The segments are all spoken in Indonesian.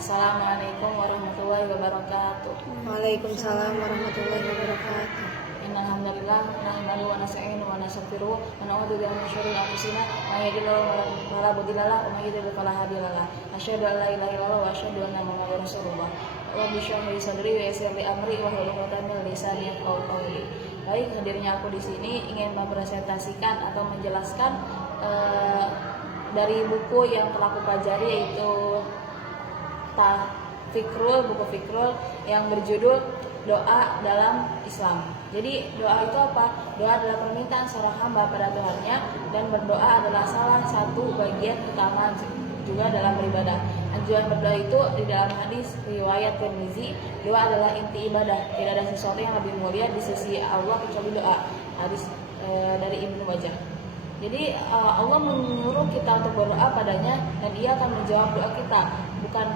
Assalamualaikum warahmatullahi wabarakatuh. Waalaikumsalam warahmatullahi wabarakatuh. Innal hamdalillah nahmaduhu wa nasta'inuhu wa nastaghfiruh wa na'udzu billahi min syururi anfusina may yahdihillahu fala mudilla lahu wa may yudlil fala hadiya lahu. Asyhadu an la ilaha illallah wa asyhadu anna Muhammadar Rasulullah. Rabbi shrah li sadri wa yassir li amri wahlul 'uqdatam min lisani yafqahu qawli. Baik, hadirnya aku di sini ingin mempresentasikan atau menjelaskan dari buku yang telah aku pelajari, yaitu buku Fikrul yang berjudul Doa dalam Islam. Jadi doa itu apa? Doa adalah permintaan seorang hamba pada Tuhannya, dan berdoa adalah salah satu bagian utama juga dalam beribadah. Anjuran berdoa itu di dalam hadis riwayat Tirmizi, doa adalah inti ibadah. Tidak ada sesuatu yang lebih mulia di sisi Allah kecuali doa. Hadis dari Ibnu Majah. Jadi Allah menyuruh kita untuk berdoa padanya, dan Dia akan menjawab doa kita, bukan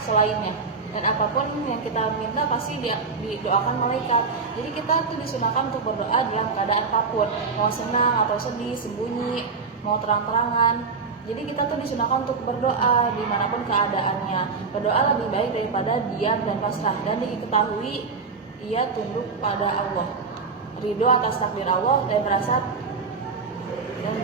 selainnya. Dan apapun yang kita minta pasti didoakan malaikat. Jadi kita tuh disunahkan untuk berdoa dalam keadaan apapun, mau senang atau sedih, sembunyi, mau terang-terangan. Jadi kita tuh disunahkan untuk berdoa dimanapun keadaannya. Berdoa lebih baik daripada diam dan pasrah, dan diketahui ia tunduk pada Allah, ridho atas takdir Allah, dan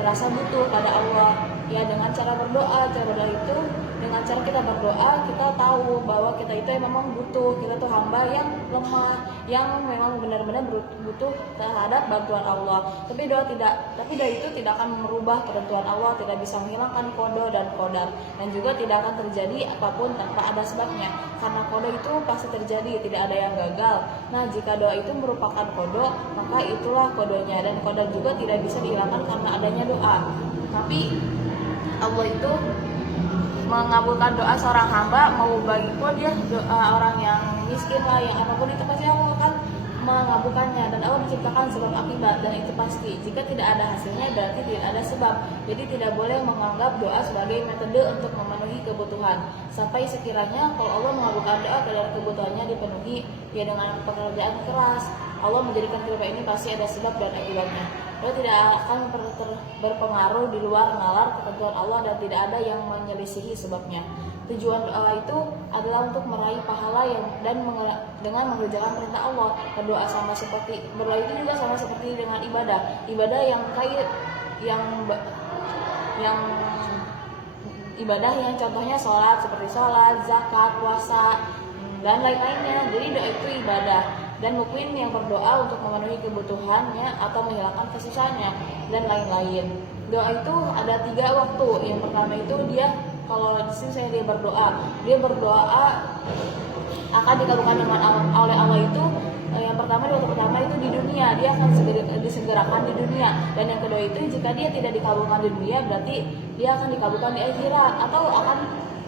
merasa butuh pada Allah. Ya, dengan cara berdoa itu, dengan cara kita berdoa, kita tahu bahwa kita itu memang butuh, kita tuh hamba yang lemah, yang memang benar-benar butuh terhadap bantuan Allah. Tapi doa itu tidak akan merubah ketentuan Allah, tidak bisa menghilangkan qada dan qadar, dan juga tidak akan terjadi apapun tanpa ada sebabnya. Karena qada itu pasti terjadi, tidak ada yang gagal. Nah, jika doa itu merupakan qada, maka itulah qadanya, dan qadar juga tidak bisa dihilangkan karena adanya doa. Tapi Allah itu mengabulkan doa seorang hamba, mau bagi pun dia doa orang yang miskin lah, yang apapun itu pasti Allah akan mengabulkannya. Dan Allah menciptakan sebab akibat, dan itu pasti. Jika tidak ada hasilnya berarti tidak ada sebab. Jadi tidak boleh menganggap doa sebagai metode untuk memenuhi kebutuhan. Sampai sekiranya kalau Allah mengabulkan doa dan kebutuhannya dipenuhi ya dengan pekerjaan keras, Allah menjadikan kehidupan ini pasti ada sebab dan akibatnya. Doa tidak akan berpengaruh di luar nalar ketentuan Allah, dan tidak ada yang menyelisihi sebabnya. Tujuan doa itu adalah untuk meraih pahala dengan mengerjakan perintah Allah. Berdoa itu juga sama seperti dengan ibadah. Ibadah yang contohnya seperti sholat, zakat, puasa, dan lain-lainnya. Jadi doa itu ibadah. Dan mukmin yang berdoa untuk memenuhi kebutuhannya atau menghilangkan kesusahannya dan lain-lain. Doa itu ada 3 waktu. Yang pertama itu kalau di sini dia berdoa akan dikabulkan oleh Allah itu. Yang pertama, di waktu pertama itu di dunia, dia akan disegerakan di dunia. Dan yang kedua itu jika dia tidak dikabulkan di dunia, berarti dia akan dikabulkan di akhirat, atau akan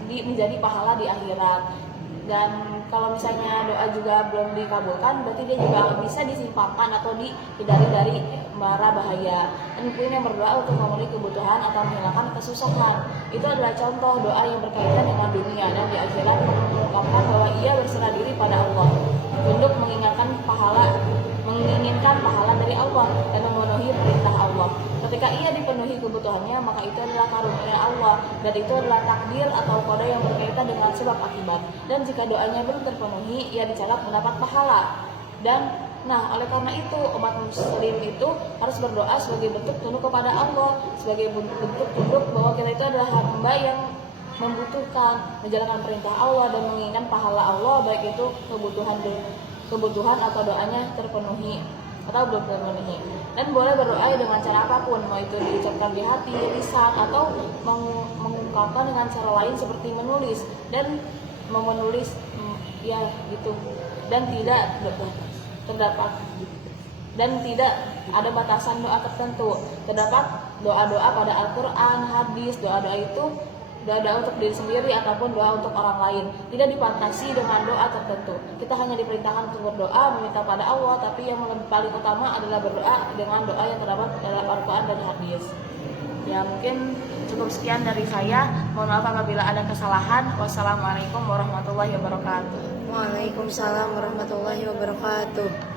menjadi pahala di akhirat. Dan kalau misalnya doa juga belum dikabulkan, berarti dia juga bisa disimpangkan atau dihindari dari mara bahaya. Dan mungkin yang berdoa untuk memenuhi kebutuhan atau menghilangkan kesusahan, itu adalah contoh doa yang berkaitan dengan dunia, dan di akhirat mengungkapkan bahwa ia berserah diri pada Allah untuk menginginkan pahala dari Allah dan memenuhi perintah Allah. Ketika ia dipenuhi kebutuhannya, maka itu adalah karunia Allah, dan itu adalah takdir atau qada yang berkaitan dengan sebab akibat. Dan jika doanya belum terpenuhi, ia dicatat mendapat pahala. Oleh karena itu umat muslim itu harus berdoa sebagai bentuk tunduk kepada Allah, sebagai bentuk tunduk bahwa kita itu adalah hamba yang membutuhkan menjalankan perintah Allah dan menginginkan pahala Allah, baik itu kebutuhan atau doanya terpenuhi atau belum terpenuhi. Dan boleh berdoa dengan cara apapun, mau itu diucapkan di hati, lisan, atau mengungkapkan dengan cara lain seperti menulis dan menulis gitu. Dan tidak ada batasan doa tertentu. Terdapat doa-doa pada Al-Quran, hadis. Doa-doa itu doa untuk diri sendiri ataupun doa untuk orang lain. Tidak dibatasi dengan doa tertentu. Kita hanya diperintahkan untuk berdoa, meminta pada Allah, tapi yang paling utama adalah berdoa dengan doa yang terdapat dalam Al-Quran dan hadis. Ya, mungkin cukup sekian dari saya. Mohon maaf apabila ada kesalahan. Wassalamualaikum warahmatullahi wabarakatuh. Waalaikumsalam warahmatullahi wabarakatuh.